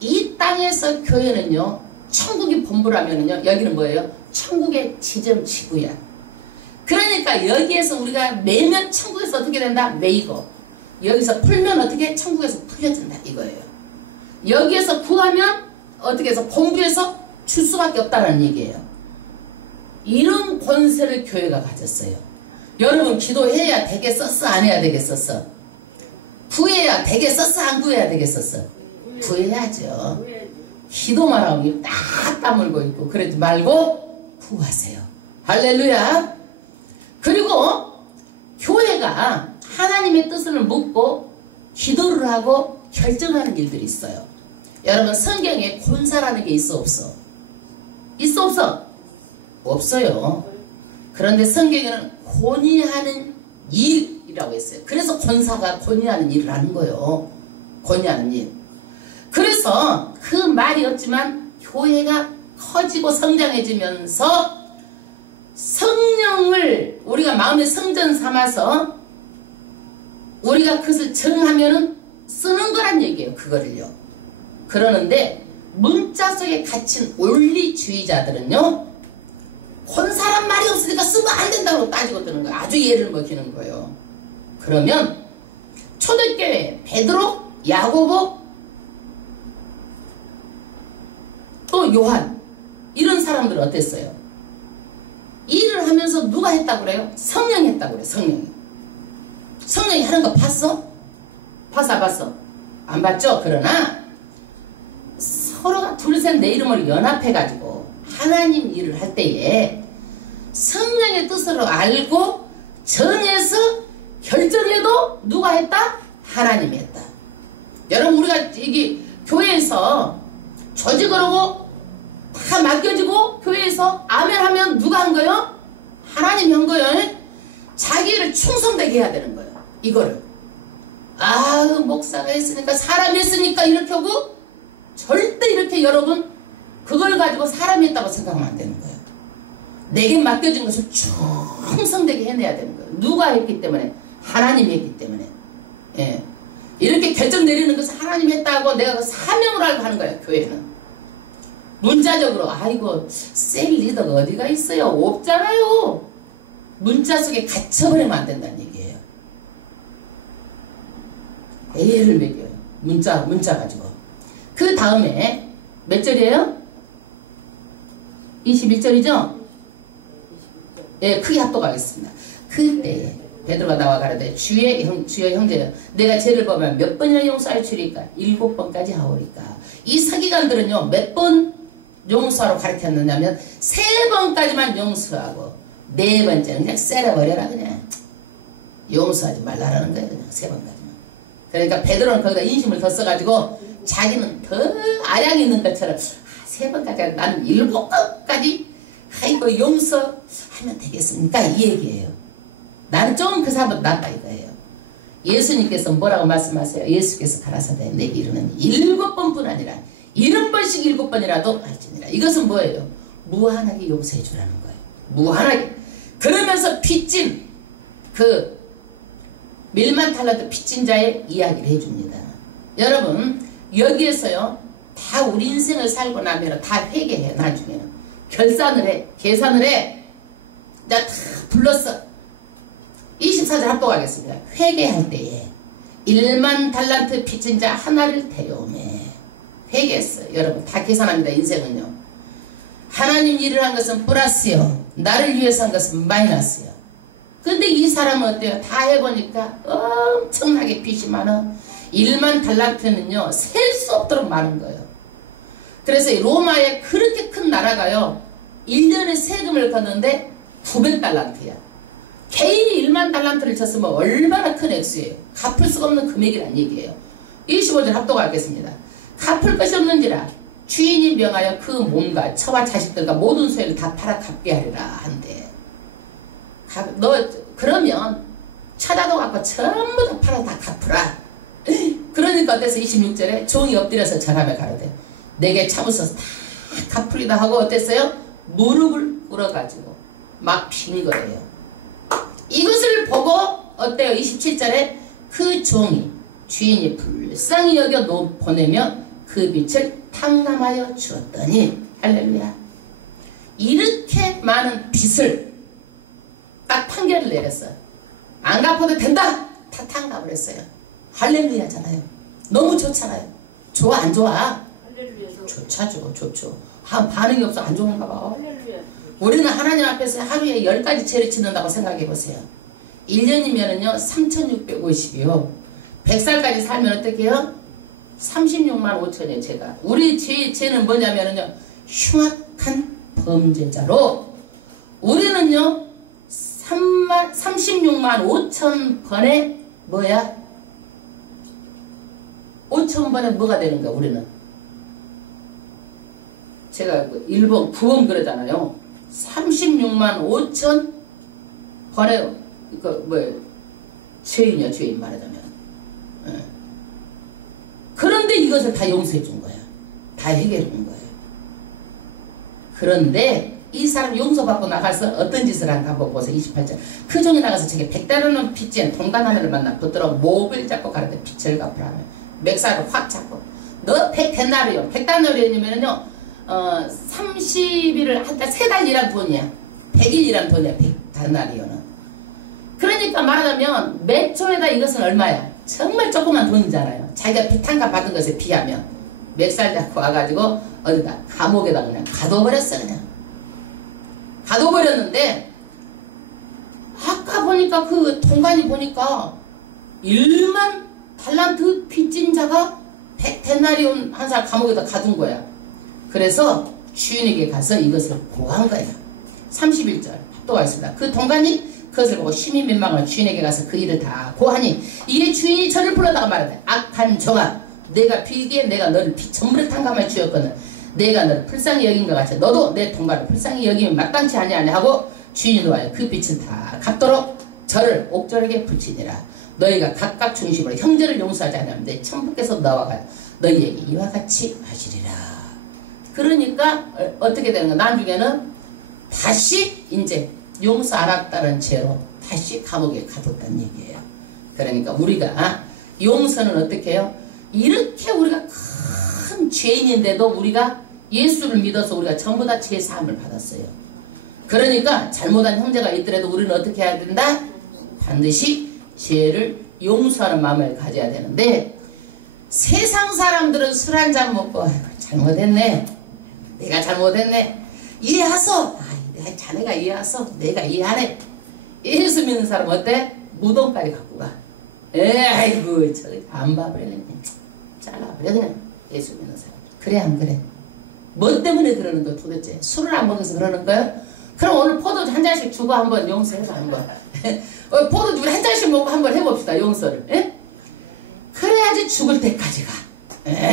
이 땅에서 교회는요 천국이 본부라면은요 여기는 뭐예요? 천국의 지점 지구야. 그러니까 여기에서 우리가 매면 천국에서 어떻게 된다? 매이고 여기서 풀면 어떻게? 천국에서 풀려진다 이거예요. 여기에서 구하면 어떻게 해서 본부에서 줄 수밖에 없다는 얘기예요. 이런 권세를 교회가 가졌어요. 여러분 기도해야 되겠었어? 안 해야 되겠었어? 구해야 되겠었어? 안 구해야 되겠었어? 구해야죠. 기도만 하고 딱 다물고 있고 그러지 말고 구하세요. 할렐루야. 그리고 교회가 하나님의 뜻을 묻고 기도를 하고 결정하는 일들이 있어요. 여러분 성경에 권사라는 게 있어 없어? 있어 없어? 없어요. 그런데 성경에는 권위하는 일이라고 했어요. 그래서 권사가 권위하는 일을 하는 거예요. 권위하는 일. 그래서 그 말이 없지만 교회가 커지고 성장해지면서 성령을 우리가 마음의 성전 삼아서 우리가 그것을 정하면은 쓰는 거란 얘기예요. 그거를요. 그러는데 문자 속에 갇힌 원리주의자들은요 권사란 말이 없으니까 쓰면 안 된다고 따지고 뜨는 거예요. 아주 예를 먹이는 거예요. 그러면 초대교회 베드로, 야고보, 또 요한 이런 사람들은 어땠어요? 일을 하면서 누가 했다고 그래요? 성령이 했다고 그래요. 성령이 하는 거 봤어? 봤어 안 봤어? 안 봤죠? 그러나 서로가 둘셋 내 이름으로 연합해가지고 하나님 일을 할 때에 성령의 뜻을 알고 정해서 결정해도 누가 했다? 하나님이 했다. 여러분 우리가 여기 교회에서 조직으로 다 맡겨지고 교회에서 아멘 하면 누가 한 거예요? 하나님이 한 거예요. 자기를 충성되게 해야 되는 거예요. 이거를 목사가 했으니까 사람이 했으니까 이렇게 하고 절대 이렇게 여러분 그걸 가지고 사람이 했다고 생각하면 안 되는 거예요. 내게 맡겨진 것을 충성되게 해내야 되는 거예요. 누가 했기 때문에? 하나님이 했기 때문에. 예. 이렇게 결정 내리는 것을 하나님이 했다고 내가 그 사명을 알고 하는 거예요. 교회는. 문자적으로 아이고 셀 리더가 어디가 있어요? 없잖아요. 문자 속에 갇혀버리면 안 된다는 얘기예요. 예를 매겨요. 문자 가지고. 그 다음에 몇 절이에요? 21절이죠? 예, 크게 합독하겠습니다. 그때 베드로가 나와 가라되 주여 형제여 내가 죄를 범하면 몇 번이나 용서하여 주리까? 7번까지 하오리까? 이 서기관들은요 몇 번 용서하러 가르쳤느냐면 3번까지만 용서하고 4번째는 그냥 쎄려버려라 그냥 용서하지 말라라는 거예요. 그냥 3번까지만. 그러니까 베드로는 거기다 인심을 더 써가지고 자기는 더 아량 있는 것처럼 3번까지 나는 7번까지 아이고 용서하면 되겠습니까? 이 얘기예요. 나는 좀 그 사람보다 낫다 이거예요. 예수님께서 뭐라고 말씀하세요? 예수께서 가라사대 내게 이르는 7번뿐 아니라 70번씩 7번이라도 할지니라. 이것은 뭐예요? 무한하게 용서해 주라는 거예요. 무한하게. 그러면서 빚진 그 밀만 탈라드 빚진 자의 이야기를 해줍니다. 여러분 여기에서요 다 우리 인생을 살고 나면 다 회개해. 나중에는 결산을 해. 계산을 해. 나 다 불렀어. 24절 합독하겠습니다. 회개할 때에 1만 달란트 빚진 자 하나를 데려오매. 회개했어요. 여러분 다 계산합니다. 인생은요. 하나님 일을 한 것은 플러스요. 나를 위해서 한 것은 마이너스요. 근데 이 사람은 어때요? 다 해보니까 엄청나게 빚이 많아. 1만 달란트는요 셀 수 없도록 많은 거예요. 그래서 로마에 그렇게 큰 나라가요 1년에 세금을 걷는데 900달란트야. 개인이 1만 달란트를 쳤으면 얼마나 큰 액수예요. 갚을 수가 없는 금액이란 얘기예요. 25절 합독하겠습니다. 갚을 것이 없는지라 주인이 명하여 그 몸과 처와 자식들과 모든 소유를 다 팔아 갚게 하리라 한대. 너 그러면 차다도 갖고 전부 다 팔아 다 갚으라. 그러니까 어때서 26절에 종이 엎드려서 절하며 가로되 내게 참으소서 다 갚으리다 하고 어땠어요? 무릎을 꿇어가지고 막 빈 거예요. 이것을 보고 어때요? 27절에 그 종이 주인이 불쌍히 여겨 보내며 그 빚을 탕감하여 주었더니 할렐루야. 이렇게 많은 빚을 딱 판결을 내렸어요. 안 갚아도 된다. 다 탕감을 했어요. 할렐루야잖아요. 너무 좋잖아요. 좋아 안 좋아? 할렐루야. 좋죠. 좋죠. 반응이 없어 안 좋은가 봐. 할렐루야. 우리는 하나님 앞에서 하루에 10가지 죄를 짓는다고 생각해 보세요. 1년이면은요 3650이요. 100살까지 살면 어떻게 해요? 36만 5천이에요. 제가 우리 죄는 뭐냐면은요 흉악한 범죄자로 우리는요 36만 5천 번에 뭐야? 5천 번에 뭐가 되는 거야 우리는? 제가 1번 9번 그러잖아요. 36만 5천 번에 죄인이야. 죄인 말하자면. 예. 그런데 이것을 다 용서해 준 거야. 다 해결해 준 거예요. 그런데 이 사람 용서받고 나가서 어떤 짓을 한가 한번 보세요. 28절. 그 종이 나가서 저게 100달러는 빚진 동간 하늘을 만나 붙들어 목을 잡고 가는데 빚을 갚으라 하면 맥살을 확 잡고 너 100데나리온 100데나리온이면은요 30일을 한 달 3달 일한 돈이야. 100일 일한 돈이야. 100데나리온은. 그러니까 말하자면 몇 초에다 이것은 얼마야? 정말 조그만 돈이잖아요. 자기가 빚탕감 받은 것에 비하면 맥살 잡고 와가지고 어디다 감옥에다 그냥 가둬버렸어. 그냥 가둬버렸는데 아까 보니까 그 통관이 보니까 1만 달란트 빚진 자가 데나리온 한 사람 감옥에다 가둔 거야. 그래서 주인에게 가서 이것을 고한 거야. 31절 또 가겠습니다. 그 동관이 그것을 보고 심히 민망한 주인에게 가서 그 일을 다 고하니 이에 주인이 저를 불러다가 말하되 악한 종아, 내가 비기에 내가 너를 전물에 탕감할 주였거늘 내가 너를 불쌍히 여긴 것 같이 너도 내 동관을 불쌍히 여기면 마땅치 아니하냐 하고 주인이 놓아여 그 빚을 다 갚도록 저를 옥절에게 붙이니라. 너희가 각각 중심으로 형제를 용서하지 않으면 내 천부께서 너와 가요 너희에게 이와 같이 하시리라. 그러니까 어떻게 되는 거야? 나중에는 다시 이제 용서 안 했다는 죄로 다시 감옥에 가뒀다는 얘기예요. 그러니까 우리가 용서는 어떻게 해요? 이렇게 우리가 큰 죄인인데도 우리가 예수를 믿어서 우리가 전부 다 죄 사함을 받았어요. 그러니까 잘못한 형제가 있더라도 우리는 어떻게 해야 된다? 반드시 죄를 용서하는 마음을 가져야 되는데 세상 사람들은 술 한잔 먹고 잘못했네, 내가 잘못했네, 이해하소, 자네가 이해하소, 내가 이해하네. 예수 믿는 사람 어때? 무덤까지 갖고 가. 아이고 저기 안 봐버리네, 잘라버려 그냥. 예수 믿는 사람 그래 안 그래? 뭐 때문에 그러는 거 도대체? 술을 안 먹어서 그러는 거야? 그럼 오늘 포도주 한 잔씩 주고 한번 용서해봐 한번. 포도주 한 잔씩 먹고 한번 해봅시다 용서를. 에? 그래야지 죽을 때까지 가.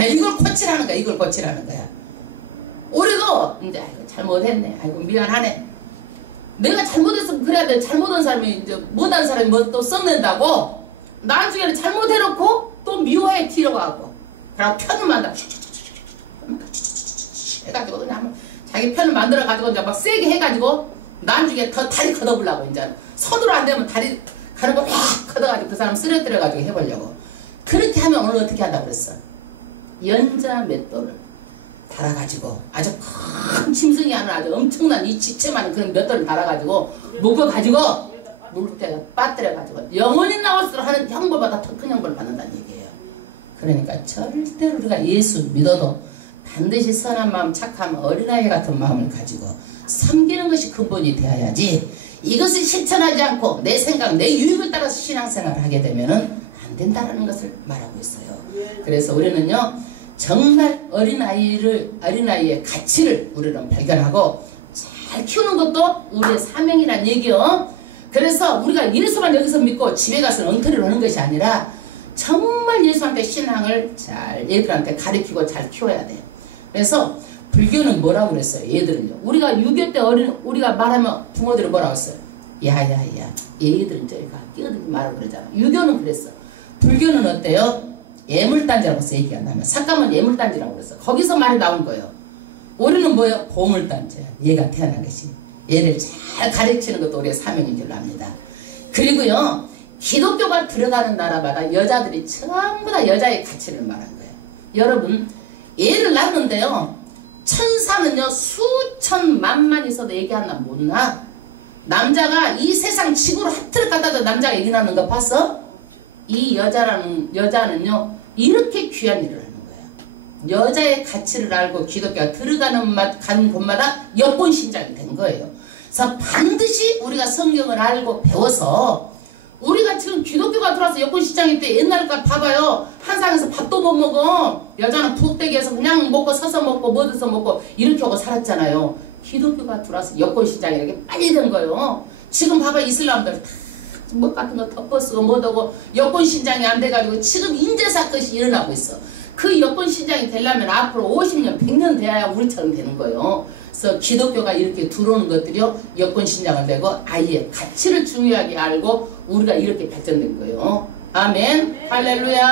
이걸 고치라는 거야. 이걸 고치라는 거야. 우리도 이제 아이고 잘못했네, 아이고 미안하네, 내가 잘못했으면 그래야 돼. 잘못한 사람이 이제 못한 사람이 뭐 또 썩는다고 나중에는 잘못해놓고 또 미워해 뒤로 가고 그러고 편을 만들어 해가지고 그냥 자기 편을 만들어 가지고 이제 막 세게 해가지고 나중에 더 다리 걷어보려고 이제 손으로 안 되면 다리 가는 거 확 걷어가지고 그 사람 쓰러뜨려 가지고 해보려고. 그렇게 하면 오늘 어떻게 한다고 그랬어? 연자 맷돌을 달아가지고 아주 큰 짐승이 하는 아주 엄청난 이 지체만한 그런 맷돌을 달아가지고 묶어가지고 물때가 빠뜨려가지고 영원히 나올수록 하는 형벌보다 더 큰 형벌을 받는다는 얘기예요. 그러니까 절대로 우리가 예수 믿어도 반드시 선한 마음, 착한 어린아이 같은 마음을 가지고 섬기는 것이 근본이 되어야지 이것을 실천하지 않고 내 생각, 내 유익을 따라서 신앙생활을 하게 되면은 안 된다는 것을 말하고 있어요. 그래서 우리는요 정말 어린아이의 가치를 우리는 발견하고 잘 키우는 것도 우리의 사명이란 얘기요. 그래서 우리가 예수만 여기서 믿고 집에 가서 엉터리로 하는 것이 아니라 정말 예수한테 신앙을 잘 얘들한테 가르치고 잘 키워야 돼. 그래서 불교는 뭐라고 그랬어요? 얘들은요. 우리가 6.25 때 우리가 말하면 부모들은 뭐라고 했어요? 야야야 얘들은 저희가 끼어들지 말라고 그러잖아. 유교는 그랬어. 불교는 어때요? 예물단지라고 해서 얘기 안 하면 삭감은 예물단지라고 그랬어. 거기서 말이 나온 거예요. 우리는 뭐예요? 보물단지야. 얘가 태어난 것이. 얘를 잘 가르치는 것도 우리의 사명인 줄 압니다. 그리고요 기독교가 들어가는 나라마다 여자들이 전부 다 여자의 가치를 말한 거예요. 여러분 얘를 낳는데요 천사는요 수천만만 있어도 얘기 하나 못 낳아. 남자가 이 세상 지구로 하트를 갖다 줘 남자가 얘기 낳는 거 봤어? 이 여자는요 이렇게 귀한 일을 하는 거예요. 여자의 가치를 알고 기독교가 가는 곳마다 여권신장이 된 거예요. 그래서 반드시 우리가 성경을 알고 배워서 우리가 지금 기독교가 들어와서 여권신장일 때 옛날 거 봐봐요. 한상에서 밥도 못 먹어. 여자는 부엌대기에서 그냥 먹고 서서 먹고 뭐 얻어서 먹고 이렇게 하고 살았잖아요. 기독교가 들어와서 여권신장이 이렇게 빨리 된 거예요. 지금 봐봐 이슬람들 다 뭐 같은 거 덮어쓰고 뭐하고 여권신장이 안 돼가지고 지금 인재사건이 일어나고 있어. 그 여권신장이 되려면 앞으로 50년 100년 돼야 우리처럼 되는 거예요. 그래서 기독교가 이렇게 들어오는 것들이요 여권신장을 되고 아이의 가치를 중요하게 알고 우리가 이렇게 발전된 거예요. 아멘 할렐루야.